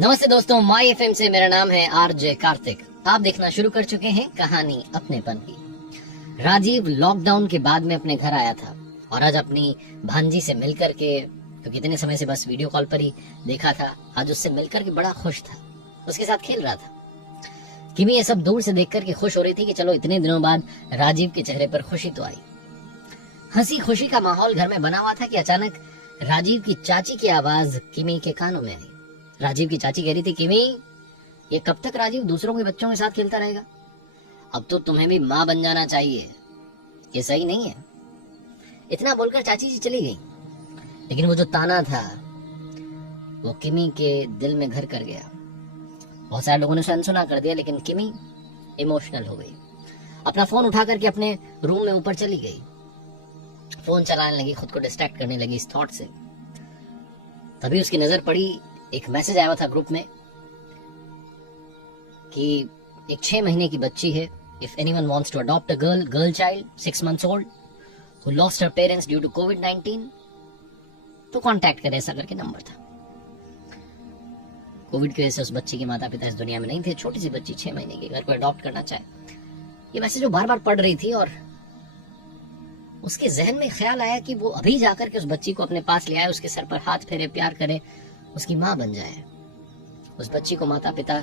नमस्ते दोस्तों, माई एफएम से मेरा नाम है आरजे कार्तिक। आप देखना शुरू कर चुके हैं कहानी अपनेपन की। राजीव लॉकडाउन के बाद में अपने घर आया था और आज अपनी भांजी से मिलकर के, तो कितने समय से बस वीडियो कॉल पर ही देखा था, आज उससे मिलकर के बड़ा खुश था। उसके साथ खेल रहा था। किमी ये सब दूर से देख करके खुश हो रही थी कि चलो इतने दिनों बाद राजीव के चेहरे पर खुशी तो आई। हंसी खुशी का माहौल घर में बना हुआ था कि अचानक राजीव की चाची की आवाज किमी के कानों में आई। राजीव की चाची कह रही थी, किमी ये कब तक राजीव दूसरों के बच्चों के साथ खेलता रहेगा? अब तो तुम्हें भी माँ बन जाना चाहिए, ये सही नहीं है। इतना बोलकर चाची जी चली गई, लेकिन वो जो ताना था वो किमी के दिल में घर कर गया। बहुत सारे लोगों ने उसे अनसुना कर दिया, लेकिन किमी इमोशनल हो गई। अपना फोन उठा करके अपने रूम में ऊपर चली गई, फोन चलाने लगी, खुद को डिस्ट्रैक्ट करने लगी इस थॉट से। तभी उसकी नजर पड़ी, एक मैसेज आया था ग्रुप में कि एक 6 महीने की बच्ची है, if anyone wants to adopt a girl child 6 months old who lost her parents due to COVID-19 तो कांटेक्ट करे, ऐसा करके नंबर था। कोविड की वजह से उस बच्ची के माता पिता इस दुनिया में नहीं थे। छोटी सी बच्ची 6 महीने की, घर को अडॉप्ट करना चाहे। ये मैसेज वो बार बार पढ़ रही थी और उसके जहन में ख्याल आया कि वो अभी जाकर के उस बच्ची को अपने पास ले आए, उसके सर पर हाथ फेरे, प्यार करे, उसकी माँ बन जाए, उस बच्ची को माता पिता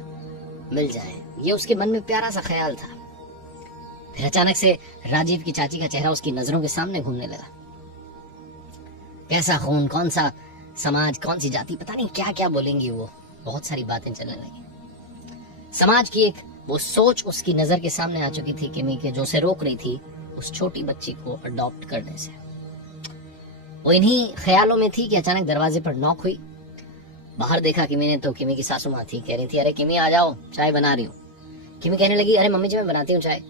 मिल जाए। ये उसके मन में प्यारा सा ख्याल था। फिर अचानक से राजीव की चाची का चेहरा उसकी नजरों के सामने घूमने लगा। कैसा खून, कौन सा समाज, कौन सी जाति, पता नहीं क्या क्या बोलेंगी वो। बहुत सारी बातें चलने लगी। समाज की एक वो सोच उसकी नजर के सामने आ चुकी थी किमी के, जो उसे रोक रही थी उस छोटी बच्ची को अडॉप्ट करने से। वो इन्हीं ख्यालों में थी कि अचानक दरवाजे पर नॉक हुई। बाहर देखा किमी ने तो किमी की सासू माँ थी। कह रही थी, अरे किमी आ जाओ, चाय बना रही हूँ। किमी कहने लगी, अरे मम्मी जी मैं बनाती हूँ चाय।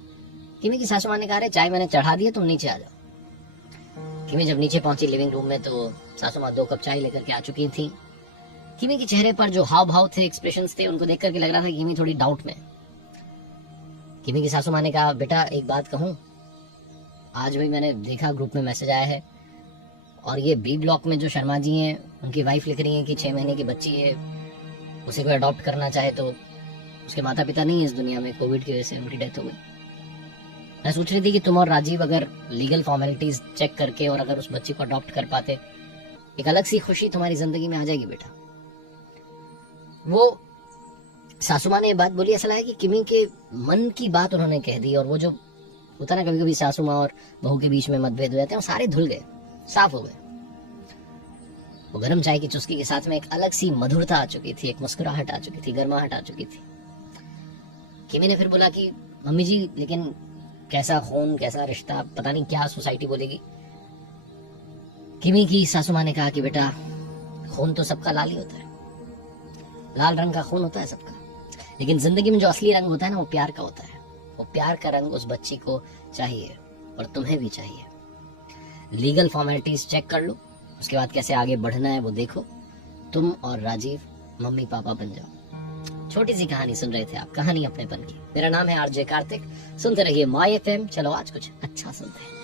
किमी की सासू माँ ने कहा, अरे चाय मैंने चढ़ा दी है, तुम नीचे आ जाओ। किमी जब नीचे पहुंची लिविंग रूम में तो सासू माँ 2 कप चाय लेकर के आ चुकी थी। किमी के चेहरे पर जो हाव भाव थे, एक्सप्रेशंस थे, उनको देख करके लग रहा था कि किमी थोड़ी डाउट में। किमी की सासू माँ ने कहा, बेटा एक बात कहूँ, आज भी मैंने देखा ग्रुप में मैसेज आया है और ये बी ब्लॉक में जो शर्मा जी हैं उनकी वाइफ लिख रही है कि 6 महीने की बच्ची है, उसे कोई अडॉप्ट करना चाहे तो उसके माता पिता नहीं है इस दुनिया में, कोविड की वजह से उनकी डेथ हो गई। मैं सोच रही थी कि तुम और राजीव अगर लीगल फॉर्मेलिटीज चेक करके और अगर उस बच्ची को अडॉप्ट कर पाते, एक अलग सी खुशी तुम्हारी जिंदगी में आ जाएगी बेटा। वो सासू माँ ने ये बात बोली, ऐसा लगा कि किमी के मन की बात उन्होंने कह दी। और वो जो होता ना कभी कभी सासू माँ और बहू के बीच में मतभेद हो जाते हैं, वो सारे धुल गए, साफ हो गए। वो गर्म चाय की चुस्की के साथ में एक अलग सी मधुरता आ चुकी थी, एक मुस्कुराहट आ चुकी थी, गर्माहट आ चुकी थी। किमी ने फिर बोला कि मम्मी जी लेकिन कैसा खून, कैसा रिश्ता, पता नहीं क्या सोसाइटी बोलेगी। किमी की सासू माँ ने कहा कि बेटा खून तो सबका लाल ही होता है, लाल रंग का खून होता है सबका, लेकिन जिंदगी में जो असली रंग होता है ना वो प्यार का होता है। वो प्यार का रंग उस बच्ची को चाहिए और तुम्हें भी चाहिए। लीगल फॉर्मेलिटीज चेक कर लो, उसके बाद कैसे आगे बढ़ना है वो देखो। तुम और राजीव मम्मी पापा बन जाओ। छोटी सी कहानी सुन रहे थे आप, कहानी अपनेपन की। मेरा नाम है आरजे कार्तिक। सुनते रहिए माई एफएम। चलो आज कुछ अच्छा सुनते हैं।